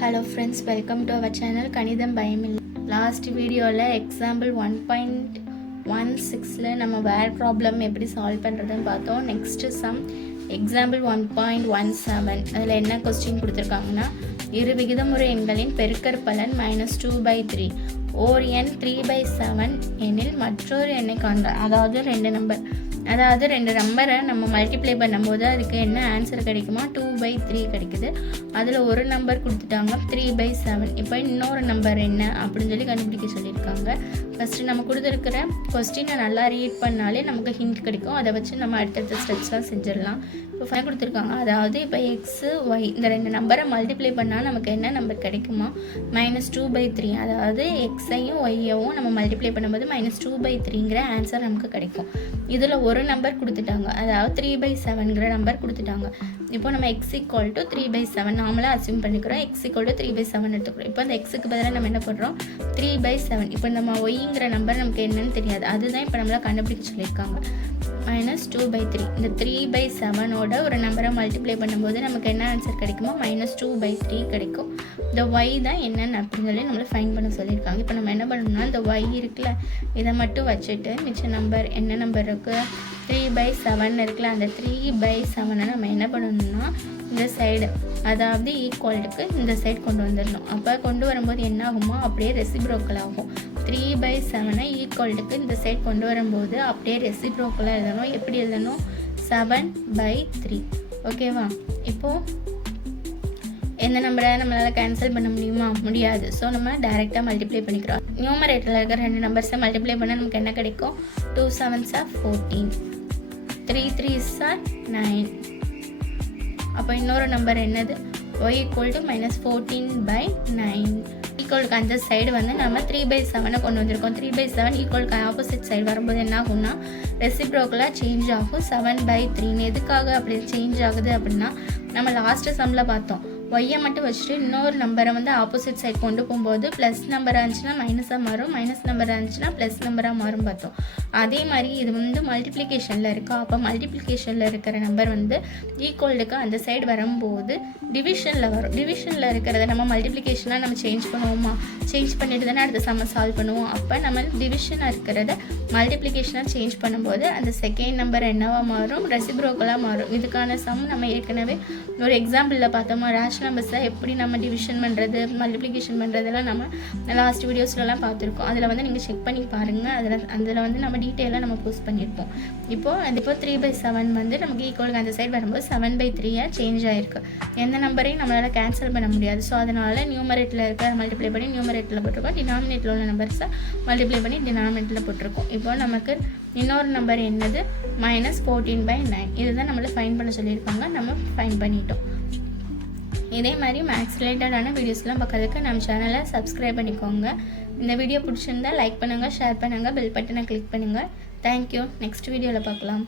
Hello friends, welcome to our channel Kanidam Bayamilla. Last video la example 1.16 la நம்ம where problem எப்படி solve பண்றதுன்னு பார்த்தோம். Next sum example 1.17 அதுல என்ன question கொடுத்திருக்காங்கன்னா இரு விகிதமுறு எண்களின் பெருக்கற்பலன் -2/3 ஓர் எண் 3/7 எனில் மற்றொரு எண்ணை காண்க. அதாவது ரெண்டு நம்பரை நம்ம மல்டிப்ளை பண்ணும்போது அதுக்கு என்ன ஆன்சர் கிடைக்குமா 2/3 கிடைக்குது. அதில் ஒரு நம்பர் கொடுத்துட்டாங்க 3/7. இப்போ இன்னொரு நம்பர் என்ன அப்படின்னு சொல்லி கண்டுபிடிக்க சொல்லியிருக்காங்க. ஃபஸ்ட்டு நம்ம கொடுத்துருக்கிற கொஸ்டினை நல்லா ரீட் பண்ணாலே நமக்கு ஹிண்ட் கிடைக்கும். அதை வச்சு நம்ம அடுத்தடுத்த ஸ்டெப்ஸ்லாம் செஞ்சிடலாம். இப்போ ஃபைன் கொடுத்துருக்காங்க. அதாவது இப்போ எக்ஸு ஒய் இந்த ரெண்டு நம்பரை மல்டிப்ளை பண்ணால் நமக்கு என்ன நம்பர் கிடைக்குமா -2/3. அதாவது எக்ஸையும் ஒய்யவும் நம்ம மல்டிப்ளை பண்ணும்போது -2/3ங்கிற ஆன்சர் நமக்கு கிடைக்கும். இதில் ஒரு நம்பர் கொடுத்துட்டாங்க, அதாவது 3/7ங்கிற நம்பர் கொடுத்துட்டாங்க. இப்போ நம்ம x = 3/7 நாமளாக அசியூம் பண்ணிக்கிறோம். x = 3/7 எடுத்துக்கிறோம். இப்போ அந்த எக்ஸுக்கு பதிலாக நம்ம என்ன பண்ணுறோம் 3/7. இப்போ நம்ம ஒய்ங்கிற நம்பர் நமக்கு என்னன்னு தெரியாது, அதுதான் இப்போ நம்மளை கண்டுபிடிக்க சொல்லியிருக்காங்க. -2/3 இந்த 3/7ஓட ஒரு நம்பரை மல்டிப்ளை பண்ணும்போது நமக்கு என்ன ஆன்சர் கிடைக்குமோ -2/3 கிடைக்கும். இந்த ஒய் தான் என்னென்னு அப்படின்னு சொல்லி நம்மளை ஃபைன் பண்ண சொல்லியிருக்காங்க. இப்போ நம்ம என்ன பண்ணணும்னா இந்த ஒய் இருக்குல்ல இதை மட்டும் வச்சுட்டு மிச்ச நம்பர் என்ன நம்பர் இருக்குது 3/7 இருக்குல்ல அந்த 3/7 நம்ம என்ன பண்ணணும்னா இந்த சைடு அதாவது ஈக்குவலுக்கு இந்த சைடு கொண்டு வந்துடணும். அப்போ கொண்டு வரும்போது என்ன ஆகுமோ அப்படியே ரெசிப்ரோக்கல் ஆகும். 3/7 ஈக்குவலுக்கு இந்த சைடு கொண்டு வரும்போது அப்படியே ரெசிப்ரோக்கலாக எழுதணும். எப்படி எழுதணும் 7/3. ஓகேவா? இப்போது எந்த நம்பரை நம்மளால் கேன்சல் பண்ண முடியாது. ஸோ நம்ம டைரெக்டாக மல்டிப்ளை பண்ணிக்கிறோம். நியூமரேட்டரில் இருக்கிற ரெண்டு நம்பர்ஸை மல்டிப்ளை பண்ணால் நமக்கு என்ன கிடைக்கும் 2 7s are 14, 3 3s are 9. அப்போ இன்னொரு நம்பர் என்னது y = -14/9. ஈக்குவலுக்கு அந்த சைடு வந்து நம்ம 3/7 கொண்டு வந்திருக்கோம். 3/7 ஈக்குவலுக்கு ஆப்போசிட் சைடு வரும்போது என்ன ஆகும்னா ரெசிப்ரோக்கலாக சேஞ்ச் ஆகும் 7/3. எதுக்காக அப்படி சேஞ்ச் ஆகுது அப்படின்னா நம்ம லாஸ்ட்டு சம்மில் பார்த்தோம் ஒய்யை மட்டும் வச்சுட்டு இன்னொரு நம்பரை வந்து ஆப்போசிட் சைட் கொண்டு போகும்போது ப்ளஸ் நம்பராக இருந்துச்சுன்னா மைனஸாக மாறும், மைனஸ் நம்பராக இருந்துச்சுன்னா ப்ளஸ் நம்பராக மாறும் பார்த்தோம். அதே மாதிரி இது வந்து மல்டிப்ளிகேஷனில் இருக்கா. அப்போ மல்டிப்ளிகேஷனில் இருக்கிற நம்பர் வந்து ஈக்குவலுக்கு அந்த சைடு வரும்போது டிவிஷனில் வரும். டிவிஷனில் இருக்கிறத நம்ம மல்டிப்ளிகேஷனாக நம்ம சேஞ்ச் பண்ணுவோமா, சேஞ்ச் பண்ணிட்டு தானே அடுத்த சம்ம சால்வ் பண்ணுவோம். அப்போ நம்ம டிவிஷனாக இருக்கிறத மல்டிப்ளிகேஷனாக சேஞ்ச் பண்ணும்போது அந்த செகண்ட் நம்பர் என்னவாக மாறும் ரெசிப்ரோக்கலாக மாறும். இதுக்கான சம் நம்ம ஏற்கனவே ஒரு எக்ஸாம்பிளில் பார்த்தோமா ரேஷனல் நம்பர்ஸை எப்படி நம்ம டிவிஷன் பண்ணுறது மல்டிப்ளிகேஷன் பண்ணுறதெல்லாம் நம்ம லாஸ்ட் வீடியோஸ்லலாம் பார்த்துருக்கோம். அதில் வந்து நீங்கள் செக் பண்ணி பாருங்கள். அதில் வந்து நம்ம டீட்டெயிலாக நம்ம போஸ்ட் பண்ணியிருப்போம். இப்போது 3/7 வந்து நமக்கு ஈக்குவலுக்கு அந்த சைடு வரும்போது 7/3 சேஞ்ச் ஆகிருக்கு. எந்த நம்பரையும் நம்மளால் கேன்சல் பண்ண முடியாது. ஸோ அதனால் நியூமரேட்டில் இருக்க மல்டிப்ளை பண்ணி நியூமரேட்டில் போட்டிருக்கோம். டினாமினேட்டில் உள்ள நம்பர்ஸை மல்டிப்ளை பண்ணி டினாமினேட்டில் போட்டிருக்கோம். இப்போ நமக்கு இன்னொரு நம்பர் என்னது -14/9. இதுதான் நம்மளை ஃபைன் பண்ண சொல்லியிருக்காங்க. நம்ம ஃபைன் பண்ணிட்டோம். இதே மாதிரி மேக்ஸ் ரிலேட்டடான வீடியோஸ்லாம் பார்க்கறதுக்கு நம்ம சேனலை சப்ஸ்கிரைப் பண்ணிக்கோங்க. இந்த வீடியோ பிடிச்சிருந்தா லைக் பண்ணுங்கள், ஷேர் பண்ணுங்கள், பெல் பட்டனை கிளிக் பண்ணுங்கள். தேங்க்யூ. நெக்ஸ்ட் வீடியோவில் பார்க்கலாம்.